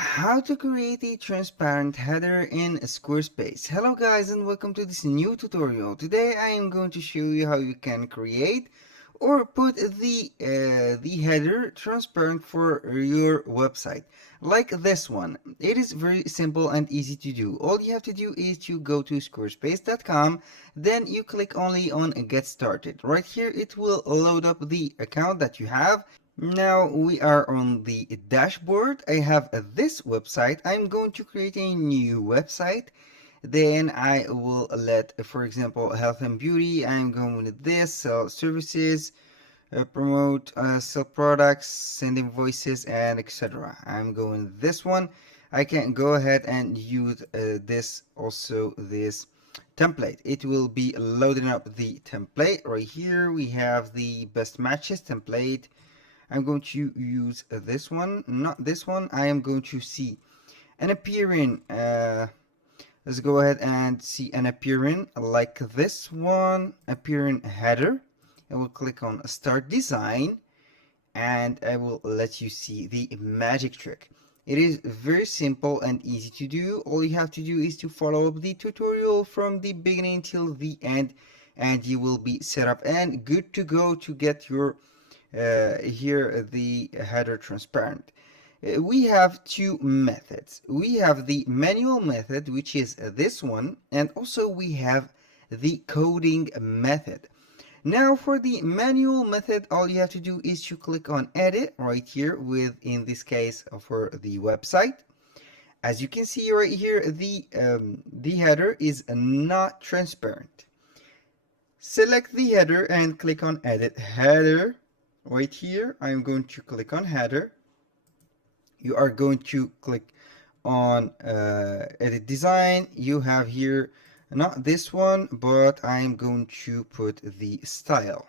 How to create a transparent header in Squarespace. Hello guys and welcome to this new tutorial. Today I am going to show you how you can create or put the header transparent for your website. Like this one. It is very simple and easy to do. All you have to do is to go to squarespace.com, then you click only on get started. Right here it will load up the account that you have. Now we are on the dashboard. I have this website. I'm going to create a new website. Then I will let, for example, health and beauty. I'm going with this, sell services, promote, sell products, send invoices, and etc. I'm going with this one. I can go ahead and use this template. It will be loading up the template. Right here we have the best matches template. I'm going to use this one, not this one. I am going to see an appearing. Let's go ahead and see an appearing like this one, appearing header. I will click on Start Design, and I will let you see the magic trick. It is very simple and easy to do. All you have to do is to follow up the tutorial from the beginning till the end, and you will be set up and good to go to get your here the header transparent. We have two methods. We have the manual method, which is this one, and also we have the coding method. Now for the manual method, all you have to do is to click on edit right here with, in this case, for the website. As you can see right here, the header is not transparent. Select the header and click on edit header. Right here, I'm going to click on header. You are going to click on edit design. You have here not this one, but I'm going to put the style.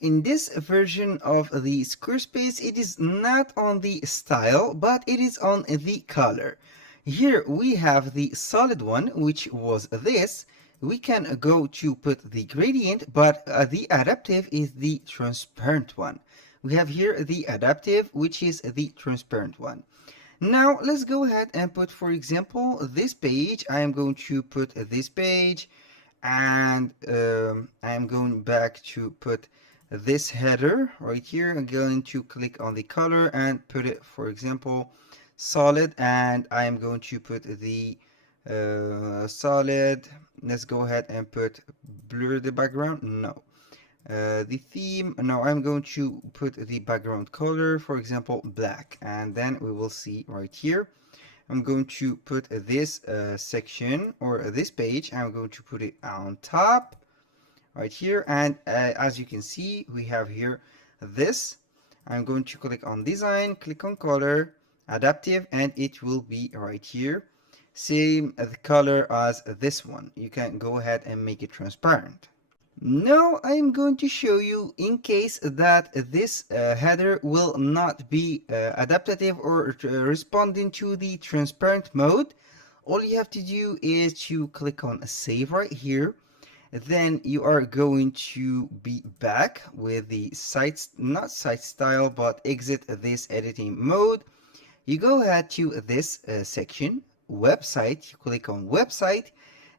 In this version of the Squarespace, it is not on the style, but it is on the color. Here we have the solid one, which was this. We can go to put the gradient, but the adaptive is the transparent one. We have here the adaptive, which is the transparent one. Now let's go ahead and put, for example, this page. I am going to put this page, and I am going back to put this header right here. I'm going to click on the color and put it, for example, solid, and I am going to put the solid. Let's go ahead and put blur the background. No. The theme, no, I'm going to put the background color, for example, black, and then we will see right here. I'm going to put this section or this page, I'm going to put it on top right here, and as you can see, we have here this. I'm going to click on design, click on color, adaptive, and it will be right here. Same the color as this one. You can go ahead and make it transparent. Now I am going to show you in case that this header will not be adaptive or responding to the transparent mode. All you have to do is to click on save right here. Then you are going to be back with the site, not site style, but exit this editing mode. You go ahead to this section, website, you click on website,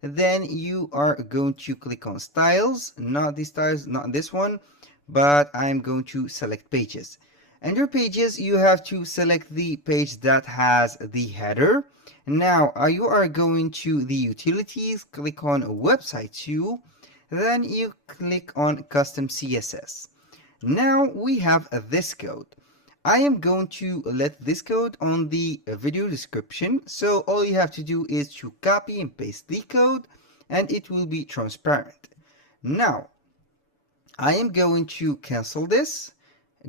then you are going to click on styles, not the styles, not this one, but I'm going to select pages. Under pages, you have to select the page that has the header. Now you are going to the utilities, click on website 2, then you click on custom CSS. Now we have this code. I am going to let this code on the video description, so all you have to do is to copy and paste the code and it will be transparent. Now I am going to cancel this.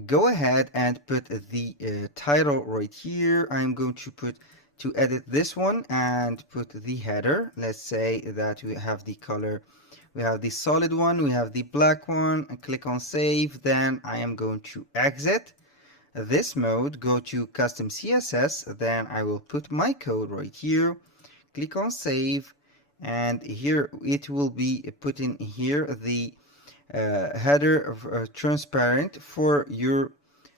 Go ahead and put the title right here. I'm going to put to edit this one and put the header. Let's say that we have the color, we have the solid one, we have the black one, and click on save. Then I am going to exit this mode, go to custom CSS, then I will put my code right here, click on save, and here it will be putting here the header transparent for your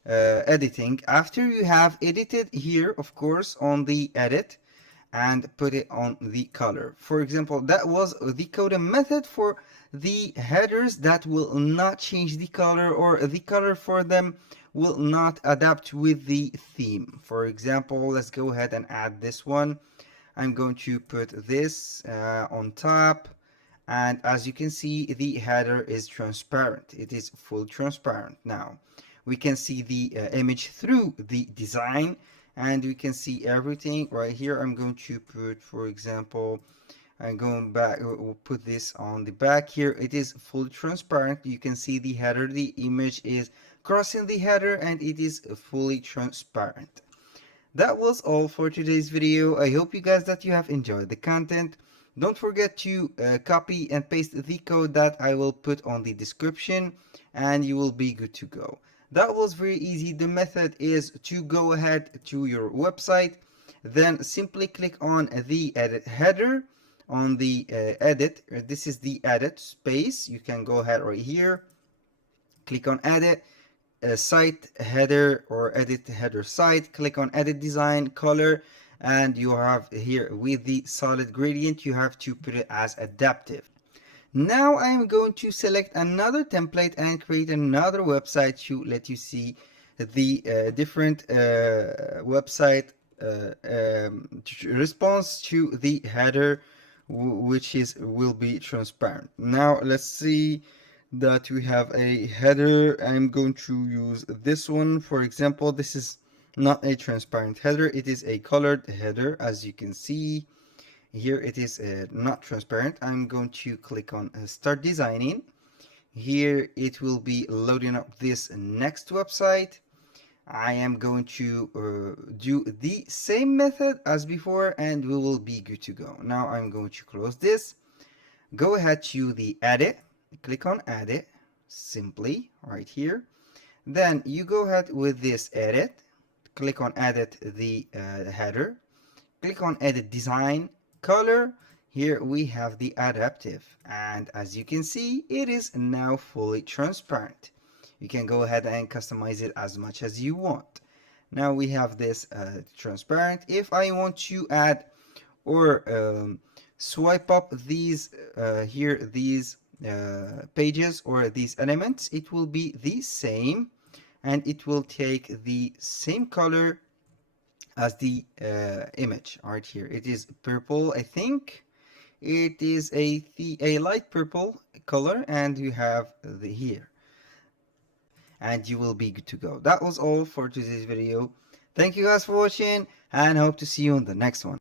editing. After you have edited here, of course, on the edit, and put it on the color. For example, that was the coding method for the headers that will not change the color, or the color for them will not adapt with the theme. For example, let's go ahead and add this one. I'm going to put this on top, and as you can see, the header is transparent. It is full transparent. Now we can see the image through the design, and we can see everything right here. I'm going to put, for example, I'm going back, we'll put this on the back here. It is fully transparent. You can see the header, the image is crossing the header, and it is fully transparent. That was all for today's video. I hope you guys that you have enjoyed the content. Don't forget to copy and paste the code that I will put on the description, and you will be good to go. That was very easy. The method is to go ahead to your website, then simply click on the edit header on the edit. This is the edit space. You can go ahead right here, click on edit, site header or edit header site, click on edit design color, and you have here with the solid gradient, you have to put it as adaptive. Now I am going to select another template and create another website to let you see the different website response to the header, which is will be transparent. Now let's see that we have a header. I'm going to use this one. For example, this is not a transparent header, it is a colored header. As you can see here, it is not transparent. I'm going to click on start designing. Here it will be loading up this next website. I am going to do the same method as before, and we will be good to go. Now I'm going to close this, go ahead to the edit, click on edit simply right here. Then you go ahead with this edit, click on edit the header, click on edit design color. Here we have the adaptive, and as you can see, it is now fully transparent. You can go ahead and customize it as much as you want. Now we have this transparent. If I want to add or swipe up these here, these pages or these elements, it will be the same, and it will take the same color as the image right here. It is purple, I think. It is a light purple color, and you have the here, and you will be good to go. That was all for today's video. Thank you guys for watching, and hope to see you on the next one.